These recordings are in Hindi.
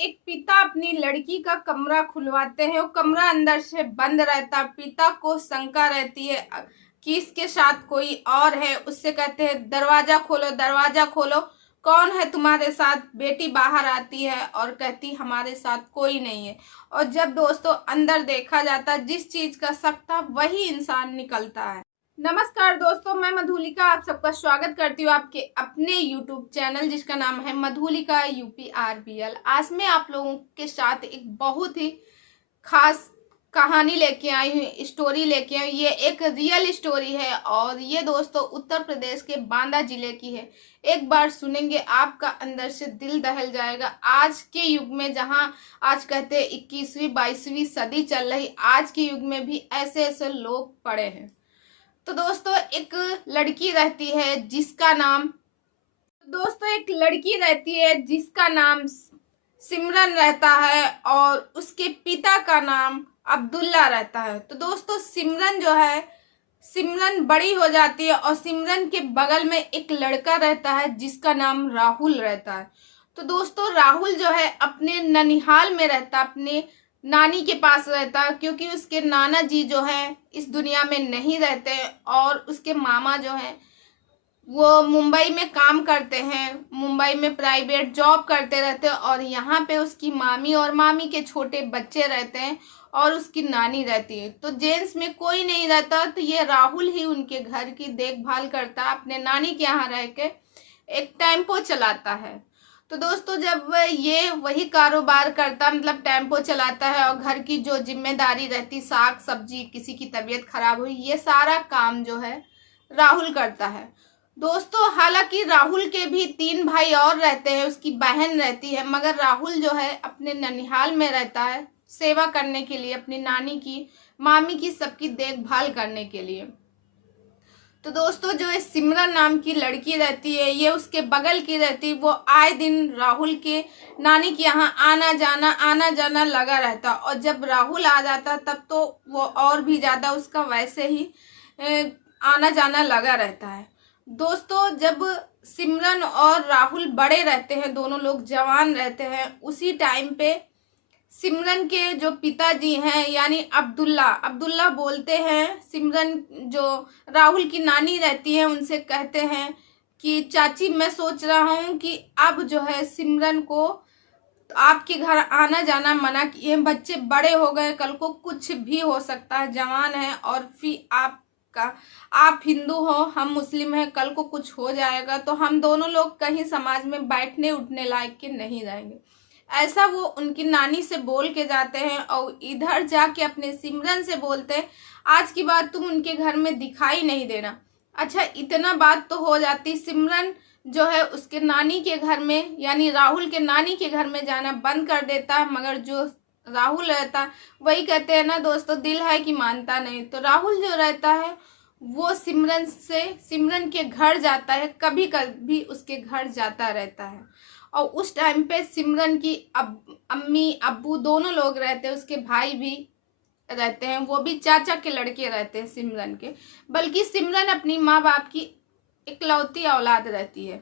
एक पिता अपनी लड़की का कमरा खुलवाते हैं। वो कमरा अंदर से बंद रहता। पिता को शंका रहती है कि इसके साथ कोई और है। उससे कहते हैं दरवाजा खोलो, दरवाजा खोलो, कौन है तुम्हारे साथ। बेटी बाहर आती है और कहती हमारे साथ कोई नहीं है। और जब दोस्तों अंदर देखा जाता, जिस चीज का शक था वही इंसान निकलता है। नमस्कार दोस्तों, मैं मधुलिका आप सबका स्वागत करती हूँ आपके अपने YouTube चैनल जिसका नाम है मधुलिका UPRBL। आज मैं आप लोगों के साथ एक बहुत ही खास कहानी लेके आई हूँ, स्टोरी लेके आई हूँ। ये एक रियल स्टोरी है और ये दोस्तों उत्तर प्रदेश के बांदा जिले की है। एक बार सुनेंगे आपका अंदर से दिल दहल जाएगा। आज के युग में जहाँ आज कहते 21वीं 22वीं सदी चल रही, आज के युग में भी ऐसे ऐसे लोग पड़े हैं। तो दोस्तों एक लड़की रहती है जिसका नाम सिमरन रहता है और उसके पिता का नाम अब्दुल्ला रहता है। तो दोस्तों सिमरन बड़ी हो जाती है और सिमरन के बगल में एक लड़का रहता है जिसका नाम राहुल रहता है। तो दोस्तों राहुल जो है अपने ननिहाल में रहता, अपने नानी के पास रहता, क्योंकि उसके नाना जी जो है इस दुनिया में नहीं रहते और उसके मामा जो है वो मुंबई में काम करते हैं, मुंबई में प्राइवेट जॉब करते रहते हैं। और यहाँ पे उसकी मामी और मामी के छोटे बच्चे रहते हैं और उसकी नानी रहती है। तो जेंट्स में कोई नहीं रहता, तो ये राहुल ही उनके घर की देखभाल करता है, अपने नानी के यहाँ रह के एक टेम्पो चलाता है। तो दोस्तों जब ये वही कारोबार करता, मतलब टेम्पो चलाता है और घर की जो जिम्मेदारी रहती, साग सब्जी, किसी की तबीयत खराब हुई, ये सारा काम जो है राहुल करता है। दोस्तों हालांकि राहुल के भी 3 भाई और रहते हैं, उसकी बहन रहती है, मगर राहुल जो है अपने ननिहाल में रहता है सेवा करने के लिए, अपनी नानी की, मामी की, सबकी देखभाल करने के लिए। तो दोस्तों जो सिमरन नाम की लड़की रहती है, ये उसके बगल की रहती है। वो आए दिन राहुल के नानी के यहाँ आना जाना लगा रहता। और जब राहुल आ जाता तब तो वो और भी ज़्यादा उसका वैसे ही आना जाना लगा रहता है। दोस्तों जब सिमरन और राहुल बड़े रहते हैं, दोनों लोग जवान रहते हैं, उसी टाइम पे सिमरन के जो पिताजी हैं यानी अब्दुल्ला बोलते हैं, सिमरन जो राहुल की नानी रहती है उनसे कहते हैं कि चाची मैं सोच रहा हूँ कि अब जो है सिमरन को आपके घर आना जाना मना किए, बच्चे बड़े हो गए, कल को कुछ भी हो सकता है, जवान है, और फिर आप हिंदू हो, हम मुस्लिम हैं, कल को कुछ हो जाएगा तो हम दोनों लोग कहीं समाज में बैठने उठने लायक के नहीं रहेंगे। ऐसा वो उनकी नानी से बोल के जाते हैं और इधर जाके अपने सिमरन से बोलते हैं आज की बात तुम उनके घर में दिखाई नहीं देना। अच्छा इतना बात तो हो जाती, सिमरन जो है उसके नानी के घर में यानी राहुल के नानी के घर में जाना बंद कर देता है। मगर जो राहुल रहता, वही कहते हैं ना दोस्तों, दिल है कि मानता नहीं। तो राहुल जो रहता है वो सिमरन के घर जाता है, कभी कभी उसके घर जाता रहता है। और उस टाइम पे सिमरन की अम्मी अब्बू दोनों लोग रहते हैं, उसके भाई भी रहते हैं, वो भी चाचा के लड़के रहते हैं सिमरन के। बल्कि सिमरन अपनी माँ बाप की इकलौती औलाद रहती है।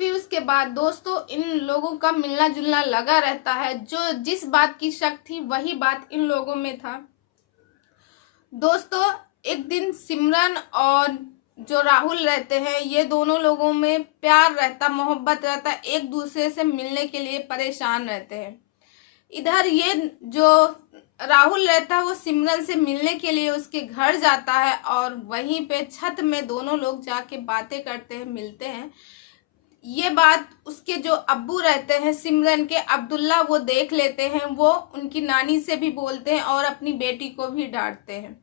फिर उसके बाद दोस्तों इन लोगों का मिलना जुलना लगा रहता है। जो जिस बात की शक थी वही बात इन लोगों में था। दोस्तों एक दिन सिमरन और जो राहुल रहते हैं, ये दोनों लोगों में प्यार रहता, मोहब्बत रहता, एक दूसरे से मिलने के लिए परेशान रहते हैं। इधर ये जो राहुल रहता है वो सिमरन से मिलने के लिए उसके घर जाता है और वहीं पे छत में दोनों लोग जाके बातें करते हैं, मिलते हैं। ये बात उसके जो अब्बू रहते हैं सिमरन के, अब्दुल्ला, वो देख लेते हैं। वो उनकी नानी से भी बोलते हैं और अपनी बेटी को भी डांटते हैं।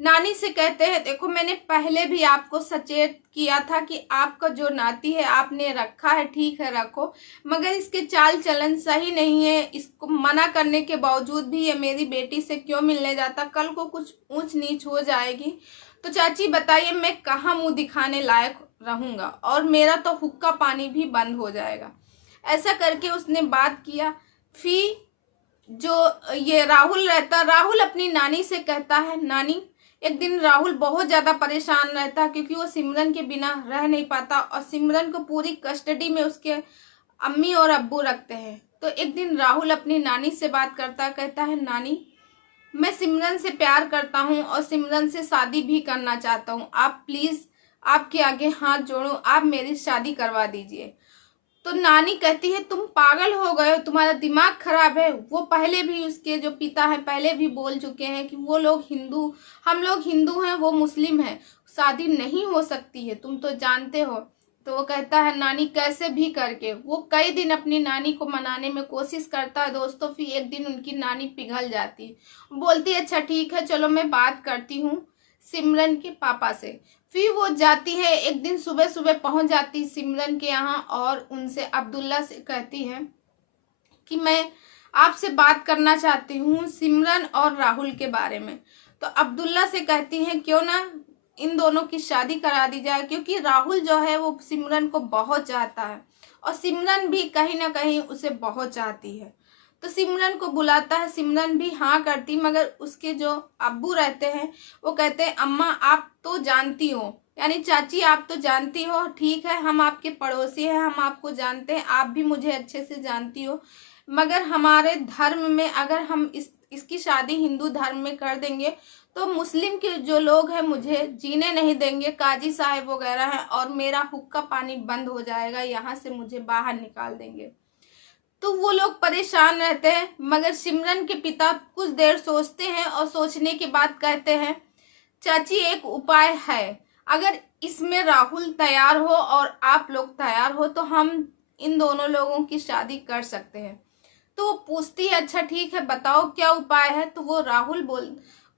नानी से कहते हैं देखो मैंने पहले भी आपको सचेत किया था कि आपका जो नाती है आपने रखा है, ठीक है रखो, मगर इसके चाल चलन सही नहीं है। इसको मना करने के बावजूद भी ये मेरी बेटी से क्यों मिलने जाता, कल को कुछ ऊंच नीच हो जाएगी तो चाची बताइए मैं कहाँ मुंह दिखाने लायक रहूँगा और मेरा तो हुक्का पानी भी बंद हो जाएगा। ऐसा करके उसने बात किया। फिर जो ये राहुल रहता, राहुल अपनी नानी से कहता है नानी, एक दिन राहुल बहुत ज़्यादा परेशान रहता क्योंकि वो सिमरन के बिना रह नहीं पाता और सिमरन को पूरी कस्टडी में उसके अम्मी और अब्बू रखते हैं। तो एक दिन राहुल अपनी नानी से बात करता, कहता है नानी मैं सिमरन से प्यार करता हूँ और सिमरन से शादी भी करना चाहता हूँ, आप प्लीज आपके आगे हाथ जोड़ो, आप मेरी शादी करवा दीजिए। तो नानी कहती है तुम पागल हो गए हो, तुम्हारा दिमाग खराब है। वो पहले भी उसके जो पिता हैं पहले भी बोल चुके हैं कि वो लोग हिंदू, हम लोग हिंदू हैं, वो मुस्लिम हैं, शादी नहीं हो सकती है, तुम तो जानते हो। तो वो कहता है नानी कैसे भी करके वो कई दिन अपनी नानी को मनाने में कोशिश करता है दोस्तों। फिर एक दिन उनकी नानी पिघल जाती है, बोलती है अच्छा ठीक है चलो मैं बात करती हूँ सिमरन के पापा से। फिर वो जाती है, एक दिन सुबह सुबह पहुंच जाती सिमरन के यहाँ और उनसे अब्दुल्ला से कहती है कि मैं आपसे बात करना चाहती हूँ सिमरन और राहुल के बारे में। तो अब्दुल्ला से कहती हैं क्यों ना इन दोनों की शादी करा दी जाए, क्योंकि राहुल जो है वो सिमरन को बहुत चाहता है और सिमरन भी कहीं ना कहीं उसे बहुत चाहती है। तो सिमरन को बुलाता है, सिमरन भी हाँ करती, मगर उसके जो अब्बू रहते हैं वो कहते हैं अम्मा आप तो जानती हो, यानी चाची आप तो जानती हो, ठीक है हम आपके पड़ोसी हैं, हम आपको जानते हैं, आप भी मुझे अच्छे से जानती हो, मगर हमारे धर्म में अगर हम इसकी शादी हिंदू धर्म में कर देंगे तो मुस्लिम के जो लोग हैं मुझे जीने नहीं देंगे, काजी साहब वगैरह हैं, और मेरा हुक्का पानी बंद हो जाएगा, यहाँ से मुझे बाहर निकाल देंगे। तो वो लोग परेशान रहते हैं, मगर सिमरन के पिता कुछ देर सोचते हैं और सोचने के बाद कहते हैं चाची एक उपाय है, अगर इसमें राहुल तैयार हो और आप लोग तैयार हो तो हम इन दोनों लोगों की शादी कर सकते हैं। तो वो पूछती है अच्छा ठीक है बताओ क्या उपाय है। तो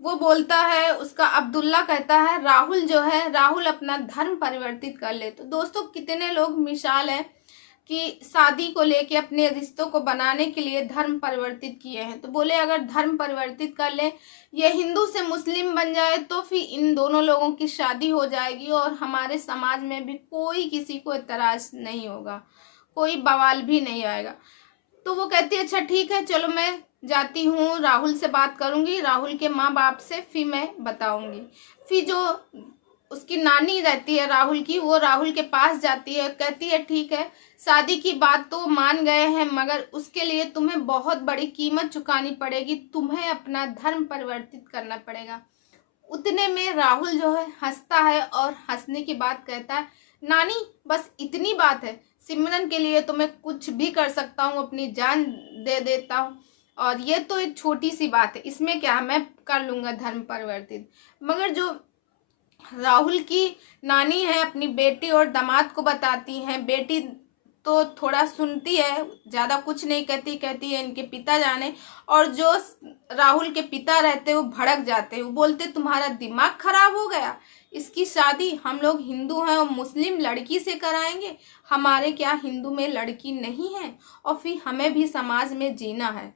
वो बोलता है, उसका अब्दुल्ला कहता है राहुल जो है राहुल अपना धर्म परिवर्तित कर ले। तो दोस्तों कितने लोग मिसाल हैं कि शादी को लेके अपने रिश्तों को बनाने के लिए धर्म परिवर्तित किए हैं। तो बोले अगर धर्म परिवर्तित कर ले, ये हिंदू से मुस्लिम बन जाए तो फिर इन दोनों लोगों की शादी हो जाएगी और हमारे समाज में भी कोई किसी को एतराज नहीं होगा, कोई बवाल भी नहीं आएगा। तो वो कहती है अच्छा ठीक है चलो मैं जाती हूँ, राहुल से बात करूंगी, राहुल के माँ बाप से, फिर मैं बताऊंगी। फिर जो उसकी नानी रहती है राहुल की, वो राहुल के पास जाती है, कहती है ठीक है शादी की बात तो मान गए हैं, मगर उसके लिए तुम्हें बहुत बड़ी कीमत चुकानी पड़ेगी, तुम्हें अपना धर्म परिवर्तित करना पड़ेगा। उतने में राहुल जो है हंसता है और हंसने की बात कहता है नानी बस इतनी बात है, सिमरन के लिए तो मैं कुछ भी कर सकता हूँ, अपनी जान दे देता हूँ, और ये तो एक छोटी सी बात है, इसमें क्या है मैं कर लूंगा धर्म परिवर्तित। मगर जो राहुल की नानी है अपनी बेटी और दामाद को बताती हैं, बेटी तो थोड़ा सुनती है, ज़्यादा कुछ नहीं कहती, कहती है इनके पिता जाने, और जो राहुल के पिता रहते हैं वो भड़क जाते हैं, वो बोलते तुम्हारा दिमाग खराब हो गया, इसकी शादी हम लोग हिंदू हैं और मुस्लिम लड़की से कराएंगे, हमारे क्या हिंदू में लड़की नहीं है, और फिर हमें भी समाज में जीना है।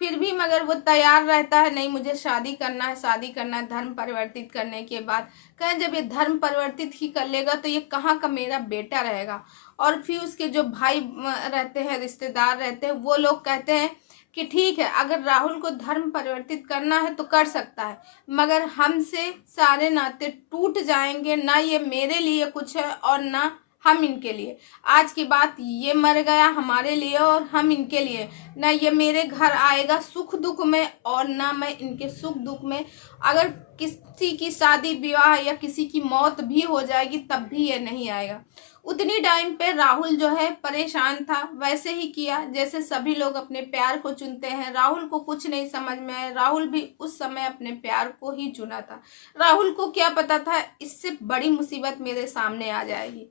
फिर भी मगर वो तैयार रहता है नहीं मुझे शादी करना है, शादी करना है धर्म परिवर्तित करने के बाद। कहें जब ये धर्म परिवर्तित ही कर लेगा तो ये कहाँ का मेरा बेटा रहेगा। और फिर उसके जो भाई रहते हैं, रिश्तेदार रहते हैं, वो लोग कहते हैं कि ठीक है अगर राहुल को धर्म परिवर्तित करना है तो कर सकता है, मगर हमसे सारे नाते टूट जाएंगे, ना ये मेरे लिए कुछ है और ना हम इनके लिए। आज की बात ये मर गया हमारे लिए और हम इनके लिए, ना ये मेरे घर आएगा सुख दुख में और ना मैं इनके सुख दुख में। अगर किसी की शादी विवाह या किसी की मौत भी हो जाएगी तब भी ये नहीं आएगा। उतनी टाइम पे राहुल जो है परेशान था, वैसे ही किया जैसे सभी लोग अपने प्यार को चुनते हैं। राहुल को कुछ नहीं समझ में आया, राहुल भी उस समय अपने प्यार को ही चुना था। राहुल को क्या पता था इससे बड़ी मुसीबत मेरे सामने आ जाएगी।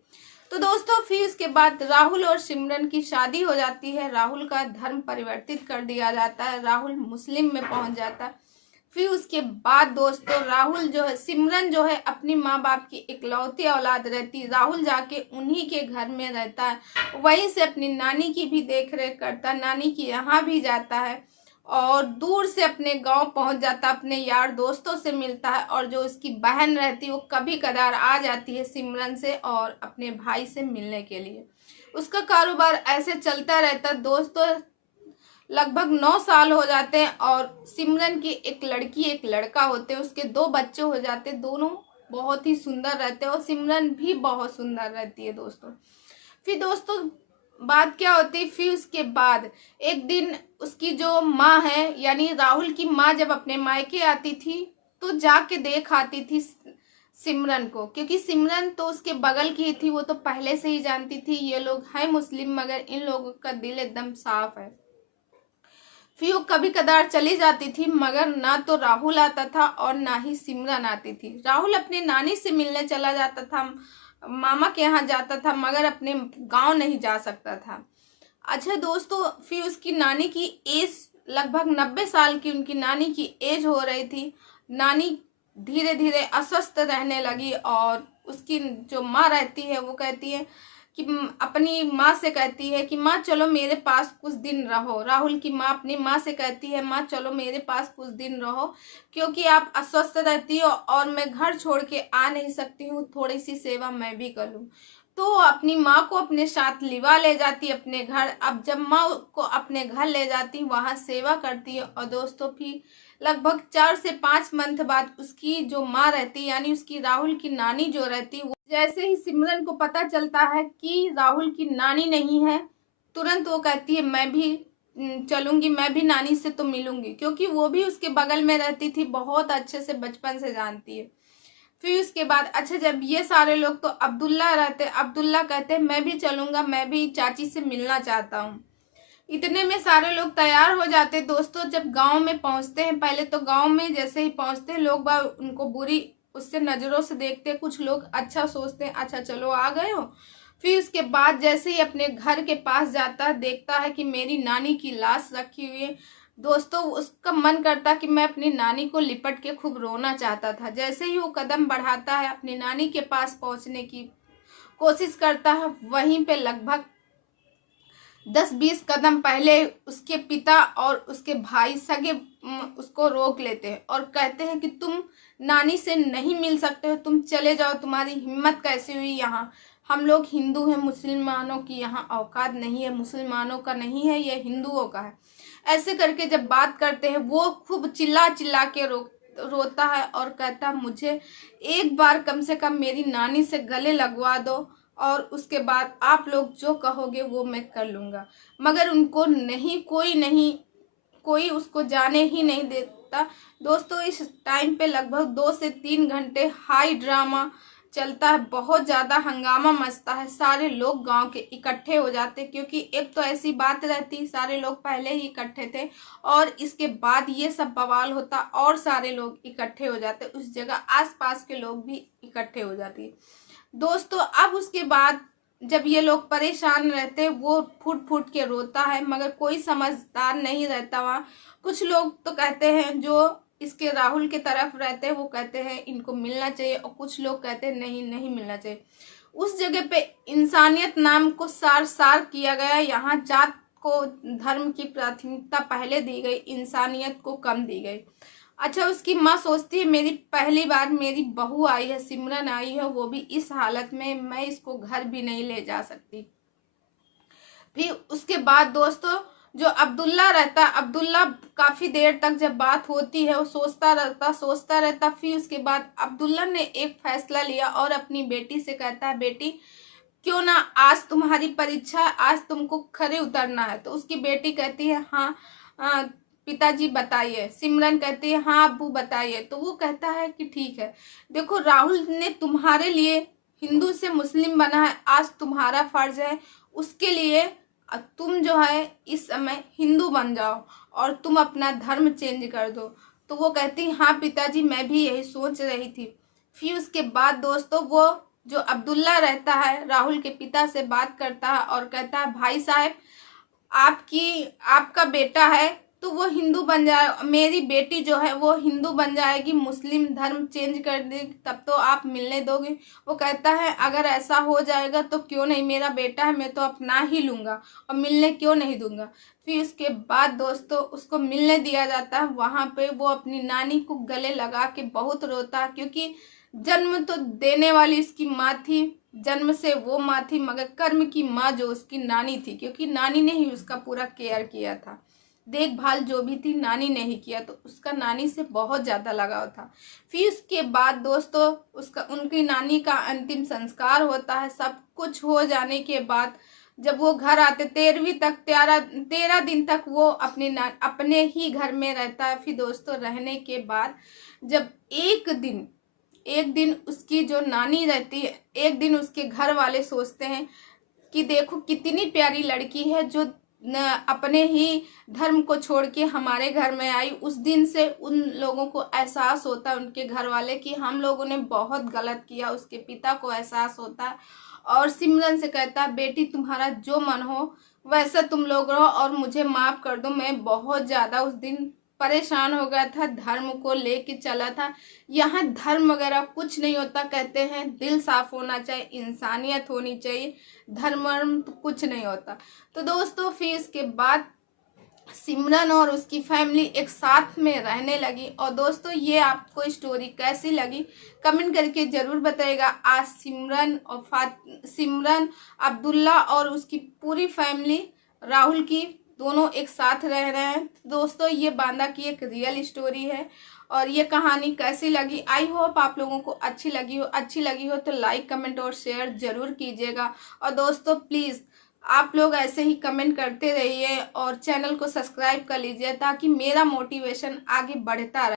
तो दोस्तों फिर उसके बाद राहुल और सिमरन की शादी हो जाती है, राहुल का धर्म परिवर्तित कर दिया जाता है, राहुल मुस्लिम में पहुंच जाता है। फिर उसके बाद दोस्तों राहुल जो है, सिमरन जो है अपनी माँ बाप की इकलौती औलाद रहती, राहुल जाके उन्हीं के घर में रहता है, वहीं से अपनी नानी की भी देख रेख करता है, नानी की यहाँ भी जाता है और दूर से अपने गांव पहुंच जाता, अपने यार दोस्तों से मिलता है। और जो उसकी बहन रहती है वो कभी कदार आ जाती है सिमरन से और अपने भाई से मिलने के लिए। उसका कारोबार ऐसे चलता रहता है दोस्तों। लगभग 9 साल हो जाते हैं और सिमरन की एक लड़की एक लड़का होते हैं, उसके 2 बच्चे हो जाते हैं, दोनों बहुत ही सुंदर रहते हैं और सिमरन भी बहुत सुंदर रहती है दोस्तों। फिर दोस्तों बात क्या होती, फिर उसके बाद एक दिन उसकी जो माँ है यानी राहुल की माँ जब अपने मायके आती थी तो जाके देख आती थी सिमरन को, क्योंकि सिमरन तो उसके बगल की ही थी, वो तो पहले से ही जानती थी ये लोग हैं मुस्लिम मगर इन लोगों का दिल एकदम साफ है। फिर वो कभी कदार चली जाती थी मगर ना तो राहुल आता था और ना ही सिमरन आती थी। राहुल अपने नानी से मिलने चला जाता था, मामा के यहाँ जाता था मगर अपने गांव नहीं जा सकता था। अच्छा दोस्तों, फिर उसकी नानी की एज लगभग 90 साल की उनकी नानी की एज हो रही थी। नानी धीरे धीरे अस्वस्थ रहने लगी और उसकी जो माँ रहती है वो कहती है कि अपनी माँ से कहती है कि माँ चलो मेरे पास कुछ दिन रहो। राहुल की माँ अपनी माँ से कहती है माँ चलो मेरे पास कुछ दिन रहो, क्योंकि आप अस्वस्थ रहती हो और मैं घर छोड़ के आ नहीं सकती हूँ, थोड़ी सी सेवा मैं भी कर लूँ। तो अपनी माँ को अपने साथ लिवा ले जाती अपने घर। अब जब माँ को अपने घर ले जाती वहाँ सेवा करती है और दोस्तों फिर लगभग 4 से 5 मंथ बाद उसकी जो माँ रहती यानी उसकी राहुल की नानी जो रहती, वो जैसे ही सिमरन को पता चलता है कि राहुल की नानी नहीं है, तुरंत वो कहती है मैं भी चलूंगी, मैं भी नानी से तो मिलूंगी, क्योंकि वो भी उसके बगल में रहती थी, बहुत अच्छे से बचपन से जानती है। फिर उसके बाद अच्छा जब ये सारे लोग, तो अब्दुल्ला रहते, अब्दुल्ला कहते मैं भी चलूंगा, मैं भी चाची से मिलना चाहता हूँ। इतने में सारे लोग तैयार हो जाते दोस्तों। जब गांव में पहुंचते हैं, पहले तो गांव में जैसे ही पहुंचते हैं लोग बाग उनको बुरी उससे नजरों से देखते हैं, कुछ लोग अच्छा सोचते हैं अच्छा चलो आ गए हो। फिर उसके बाद जैसे ही अपने घर के पास जाता है, देखता है कि मेरी नानी की लाश रखी हुई है। दोस्तों उसका मन करता कि मैं अपनी नानी को लिपट के खूब रोना चाहता था। जैसे ही वो कदम बढ़ाता है अपनी नानी के पास पहुंचने की कोशिश करता है, वहीं पे लगभग 10-20 कदम पहले उसके पिता और उसके भाई सगे उसको रोक लेते हैं और कहते हैं कि तुम नानी से नहीं मिल सकते हो, तुम चले जाओ, तुम्हारी हिम्मत कैसे हुई, यहाँ हम लोग हिंदू हैं, मुसलमानों की यहाँ औकात नहीं है, मुसलमानों का नहीं है, ये हिंदुओं का है। ऐसे करके जब बात करते हैं वो खूब चिल्ला चिल्ला के रोता है और कहता मुझे एक बार कम से कम मेरी नानी से गले लगवा दो और उसके बाद आप लोग जो कहोगे वो मैं कर लूँगा। मगर उनको नहीं कोई उसको जाने ही नहीं देता। दोस्तों इस टाइम पे लगभग 2 से 3 घंटे हाई ड्रामा चलता है, बहुत ज़्यादा हंगामा मचता है, सारे लोग गांव के इकट्ठे हो जाते, क्योंकि एक तो ऐसी बात रहती सारे लोग पहले ही इकट्ठे थे और इसके बाद ये सब बवाल होता और सारे लोग इकट्ठे हो जाते, उस जगह आसपास के लोग भी इकट्ठे हो जाते दोस्तों। अब उसके बाद जब ये लोग परेशान रहते वो फूट फूट के रोता है मगर कोई समझदार नहीं रहता वहाँ। कुछ लोग तो कहते हैं जो इसके राहुल के तरफ रहते हैं वो कहते हैं इनको मिलना चाहिए और कुछ लोग कहते हैं नहीं नहीं मिलना चाहिए। उस जगह पे इंसानियत नाम को सार सार किया गया। यहाँ जात को धर्म की प्राथमिकता पहले दी गई, इंसानियत को कम दी गई। अच्छा उसकी माँ सोचती है मेरी पहली बार मेरी बहू आई है, सिमरन आई है, वो भी इस हालत में, मैं इसको घर भी नहीं ले जा सकती। फिर उसके बाद दोस्तों जो अब्दुल्ला रहता, अब्दुल्ला काफी देर तक जब बात होती है वो सोचता रहता। फिर उसके बाद अब्दुल्ला ने एक फैसला लिया और अपनी बेटी से कहता है बेटी क्यों ना आज तुम्हारी परीक्षा, आज तुमको खरे उतरना है। तो उसकी बेटी कहती है हाँ पिताजी बताइए। सिमरन कहती है हाँ अब्बू बताइए। तो वो कहता है कि ठीक है, देखो राहुल ने तुम्हारे लिए हिंदू से मुस्लिम बना है, आज तुम्हारा फर्ज है उसके लिए तुम जो है इस समय हिंदू बन जाओ और तुम अपना धर्म चेंज कर दो। तो वो कहती हाँ पिताजी मैं भी यही सोच रही थी। फिर उसके बाद दोस्तों वो जो अब्दुल्ला रहता है राहुल के पिता से बात करता है और कहता है भाई साहब आपका बेटा है तो वो हिंदू बन जाए, मेरी बेटी जो है वो हिंदू बन जाएगी, मुस्लिम धर्म चेंज कर देगी, तब तो आप मिलने दोगे। वो कहता है अगर ऐसा हो जाएगा तो क्यों नहीं, मेरा बेटा है मैं तो अपना ही लूँगा और मिलने क्यों नहीं दूंगा। फिर उसके बाद दोस्तों उसको मिलने दिया जाता है। वहाँ पे वो अपनी नानी को गले लगा के बहुत रोता, क्योंकि जन्म तो देने वाली उसकी माँ थी, जन्म से वो माँ थी मगर कर्म की माँ जो उसकी नानी थी, क्योंकि नानी ने ही उसका पूरा केयर किया था, देखभाल जो भी थी नानी ने ही किया, तो उसका नानी से बहुत ज़्यादा लगाव था। फिर उसके बाद दोस्तों उनकी नानी का अंतिम संस्कार होता है। सब कुछ हो जाने के बाद जब वो घर आते 13वीं तक 13 दिन तक वो अपने ही घर में रहता है। फिर दोस्तों रहने के बाद जब एक दिन उसकी जो नानी रहती है, एक दिन उसके घर वाले सोचते हैं कि देखो कितनी प्यारी लड़की है जो अपने ही धर्म को छोड़ के हमारे घर में आई। उस दिन से उन लोगों को एहसास होता है, उनके घर वाले, कि हम लोगों ने बहुत गलत किया। उसके पिता को एहसास होता है और सिमरन से कहता है बेटी तुम्हारा जो मन हो वैसा तुम लोग रहो और मुझे माफ़ कर दो। मैं बहुत ज़्यादा उस दिन परेशान हो गया था, धर्म को लेके चला था। यहाँ धर्म वगैरह कुछ नहीं होता, कहते हैं दिल साफ होना चाहिए, इंसानियत होनी चाहिए, धर्म वर्म तो कुछ नहीं होता। तो दोस्तों फिर इसके बाद सिमरन और उसकी फैमिली एक साथ में रहने लगी। और दोस्तों ये आपको स्टोरी कैसी लगी कमेंट करके ज़रूर बताइएगा। आज सिमरन, अब्दुल्ला और उसकी पूरी फैमिली राहुल की दोनों एक साथ रह रहे हैं। दोस्तों ये बांदा की एक रियल स्टोरी है और ये कहानी कैसी लगी आई होप आप लोगों को अच्छी लगी हो तो लाइक कमेंट और शेयर ज़रूर कीजिएगा। और दोस्तों प्लीज़ आप लोग ऐसे ही कमेंट करते रहिए और चैनल को सब्सक्राइब कर लीजिए ताकि मेरा मोटिवेशन आगे बढ़ता रहे।